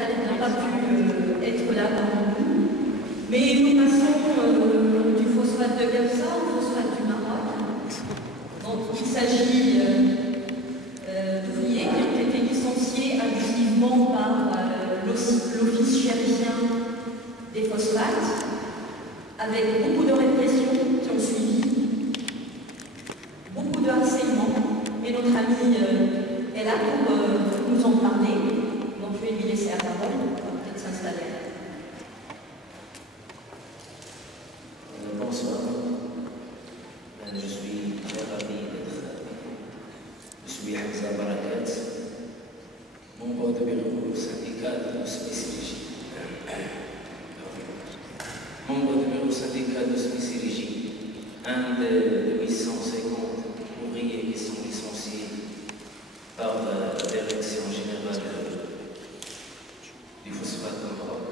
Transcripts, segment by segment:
elle n'a pas pu être là parmi nous. Mais nous passons du phosphate de Gafsa au phosphate du Maroc. Donc il s'agit d'ouvriers qui ont été licenciés abusivement par l'Office chérifien des phosphates, avec beaucoup de répression qui ont suivi, beaucoup de harcèlement. Et notre amie est là pour nous en parler. Donc je vais lui laisser la parole, on va peut-être s'installer. Bonsoir, je suis très ravi d'être là. Je suis Hamza Barakat, membre de bureau syndical de Spécirégie. Membre du bureau syndical de Spécirégie, un des 850 ouvriers qui sont licenciés par la direction générale du phosphate au Maroc.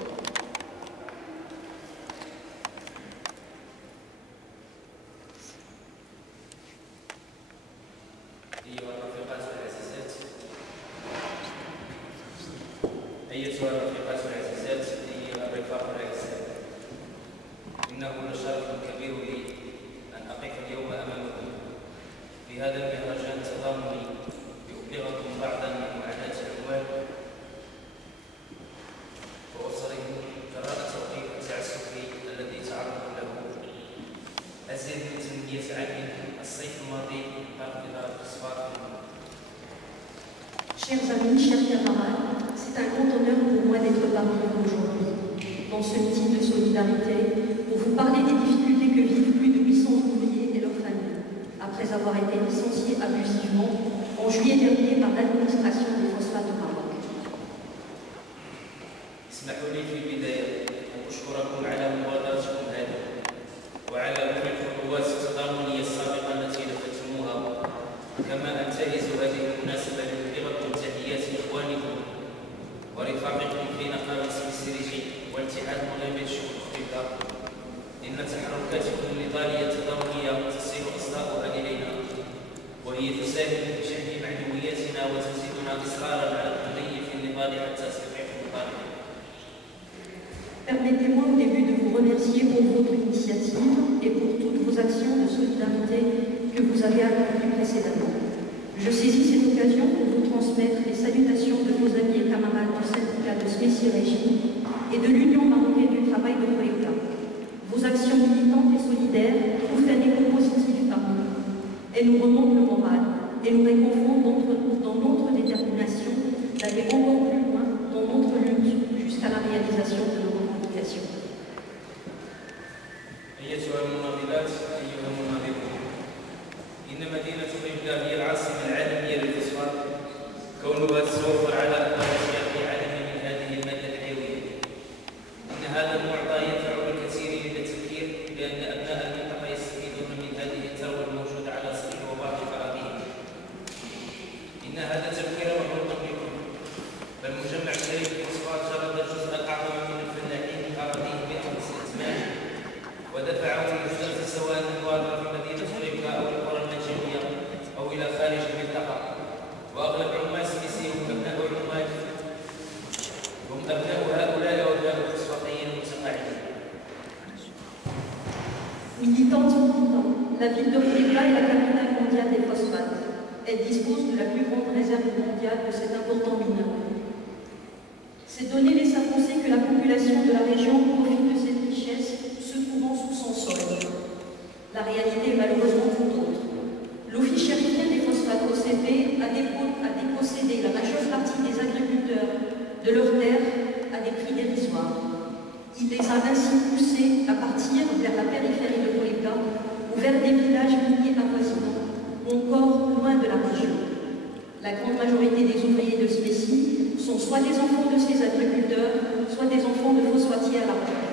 أيتها الرفيقات العزيزات، أيها الرفاق الأعزاء، إنه لشرف كبير لي أن أقف اليوم أمامكم في هذا المهرجان التضامني لأبلغكم بعضا من معاناة العمال وأسرهم جراء توقيف التعسفي الذي تعرضوا له أزيد من 8 عام الصيف الماضي طرف إدارة الفوسفات. Chers amis, chers camarades, c'est un grand honneur pour moi d'être parmi vous aujourd'hui, dans ce meeting de solidarité, pour vous parler des difficultés que vivent plus de 800 ouvriers et leurs familles, après avoir été licenciés abusivement en juillet dernier par l'administration des phosphates au Maroc. اسمحوا لي في البداية أن أشكركم على مبادرتكم هذه وعلى كل الخطوات التضامنية السابقة التي نفذتموها، كما أنتهز هذه المناسبة لأبلغكم تحيات إخوانكم ورفاقكم في نقابة سبيسيريجي والاتحاد مغامر شؤون الخبرة، إن تحركاتكم النضالية التضامنية تصل إصداؤها إلينا، وهي تساهم في شحن معنوياتنا وتزيدنا إصرارا على التضي في النضال حتى تحقيق المطالب. Permettez-moi au début de vous remercier pour votre initiative et pour toutes vos actions de solidarité que vous avez accomplies précédemment. Je saisis cette occasion pour vous transmettre les salutations de vos amis et camarades du syndicat de Spécirégie et de l'Union marocaine du travail de Koleka. Vos actions militantes et solidaires trouvent un écho positif parmi nous. Elles nous remontent le moral et nous réconfortent dans notre détermination d'aller encore plus loin dans notre lutte jusqu'à la réalisation de nos revendications. أيتها المناضلات، أيها المناضلون، إن مدينة قبلة هي العاصمة العالمية للفوسفات، كونها تتوفر على أكبر أشياء العالم من هذه المادة الحيوية. إن هذا المعطى ينفع الكثير للتفكير بأن أبناء المنطقة يستفيدون من هذه الثروة الموجودة على سطح وباقي أراضيهم. إن هذا التفكير محروق بكم، فالمجمع الشريف للفوسفات جرد الجزء الأعظم من الفلاحين في أراضيهم بأمس الإتمام، ودفعهم للهجرة سواء المبادرة في مدينة قبلة أو القرى النجوية أو إلى خارج المنطقة. وأغلب عمال سبيسي هم أبناء عمال، هم أبناء هؤلاء وأبناء الفوسفاتيين المتقاعدين. Militante militant, la ville de Koleka est la capitale mondiale des phosphates. Elle dispose de la plus grande réserve mondiale de cet important minerai. Ces données laissent à penser que la population de la région profite de cette richesse, se trouvant sous son sol. La réalité est malheureusement tout autre. L'Office chérifien des phosphates OCP a dépossédé la majeure partie des agriculteurs de leurs terres à des prix dérisoires. Il les a ainsi poussés à partir vers la périphérie de Koleka ou vers des villages miniers avoisinants ou encore loin de la région. La grande majorité des ouvriers de Spécie sont soit des enfants de ces agriculteurs, soit des enfants de phosphatiers à la retraite.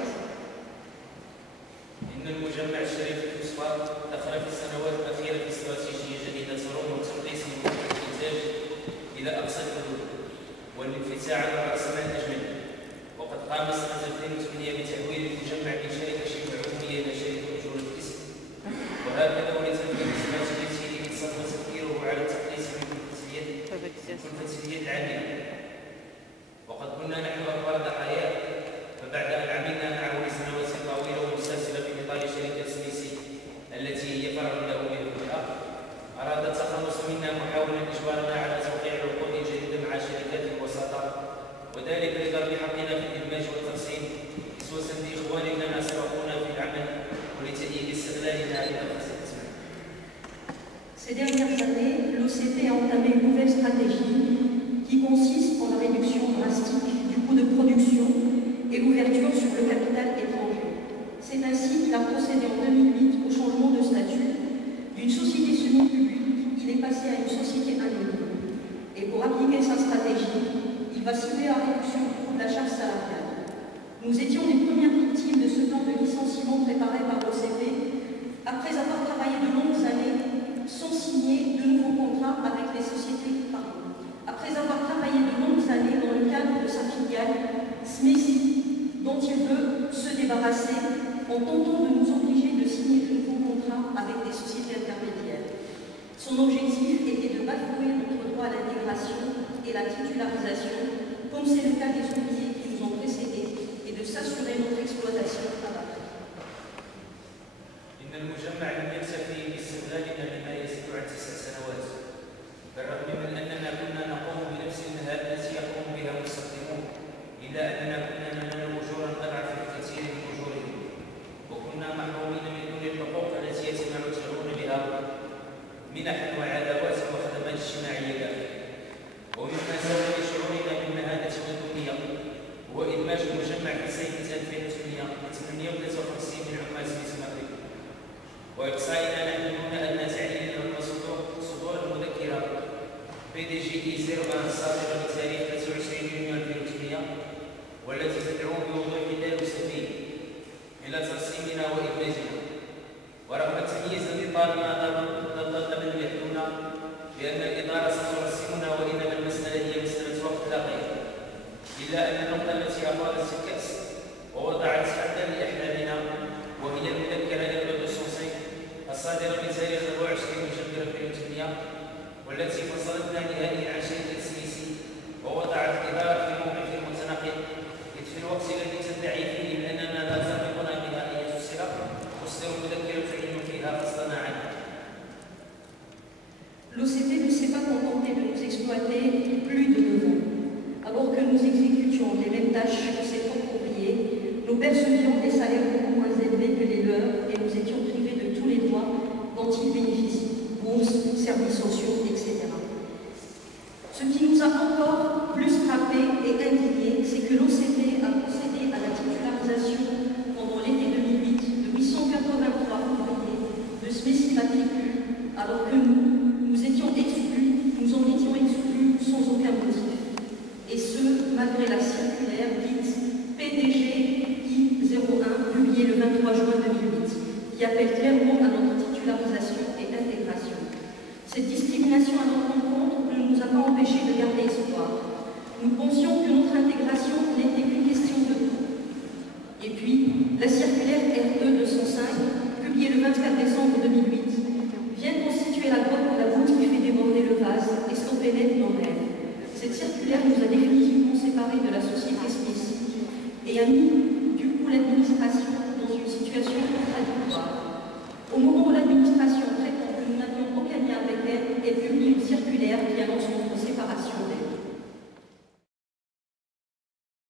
إن المجمع الشريف للفوسفات دخل في السنوات الأخيرة في استراتيجية جديدة تروم تقليص منتج الإنتاج إلى أقصى الحدود والانفتاح على رأس مال أجنبي، وقد قام سنة 2008 بتحويل المجمع من شركة شبه عمومية إلى شركة أجور الاسم، وهكذا ولتنفيذ استراتيجيته صرف تفكيره على التقليص من كلفة اليد العاملة. وقد كنا نحن réduction drastique du coût de production et l'ouverture sur le capital étranger. C'est ainsi qu'il a procédé en 2008 au changement de statut. D'une société semi-publique, il est passé à une société anonyme. Et pour appliquer sa stratégie, il va cibler la réduction du coût de la charge salariale. Nous étions les premières victimes de ce plan de licenciement préparé par l'OCP, après avoir travaillé de longues années sans signer de nouveaux contrats avec les sociétés, après avoir travaillé de longues années dans le cadre de sa filiale SMESI, dont il veut se débarrasser en tentant de nous obliger de signer de nouveaux contrats avec des sociétés intermédiaires. Son objectif était de bafouer notre droit à l'intégration et la titularisation, comme c'est le cas des ouvriers qui nous ont précédés, et de s'assurer notre exploitation à la fin. إن المجمع لم يكتفي باستغلالنا بما يزيد عن 9 سنوات، بالرغم من أننا كنا نقوم بنفس المهام التي يقوم بها المستخدمون، إلا أننا كنا ننال أجورا أضعف بكثير من أجورهم، وكنا محرومين من كل الحقوق التي يتم يشعرون بها منح وعلاوات وخدمات اجتماعية كافية. ومما سبب شعورنا بالمهانة والدنيا هو إدماج المجمع في سنة 2008 ب 58 من عمال سميث المغرب، وإقصائنا نحن دون أدنى تعليل رغم صدور المذكرة PDGI 01 الصادرة بتاريخ 23 يونيو 2008 والتي تدعو بوضوح دال سبيل إلى ترسيمنا وإدماجنا. ورغم التمييز الذي طالما لم يحلونا بأن الإدارة سترسمنا وإنما المسألة هي مسألة وقت لا غير، إلا أن النقطة التي أقالت الكأس ووضعت حدا لأحلامنا وهي المذكرة L205 الصادرة بتاريخ 24 شهر 2008 والتي فصلتنا نهائيا عن شركة سميسي ووضعت الإدارة في موقف متناقض، إذ في الوقت الذي تدعي فيه بأننا لا تربطنا بها أي صلة تصدر مذكرة تعلن فيها فصلنا عنها. L'OCP ne s'est pas contenté de nous exploiter plus de 9 ans. Alors que nous exécutions les mêmes tâches que ses propres ouvriers, nous percevions des salaires beaucoup moins élevés que les leurs et nous étions privés de tous les droits dont ils bénéficient, bourses, services sociaux, etc. Ce qui nous a encore plus frappé et indigné, c'est que l'OCP a procédé à la titularisation pendant l'été 2008 de 883 ouvriers de SMESI matricule, alors que nous en étions exclus sans aucun motif. Et ce, malgré la circulaire dite PDGI 01, publiée le 23 juin 2008, qui appelle clairement à notre titularisation et intégration. Cette discrimination à notre encontre ne nous a pas empêchés de garder espoir. Nous pensions que notre intégration n'était qu'une question de temps. Et puis, la circulaire RE 205, publiée le 24 décembre 2008,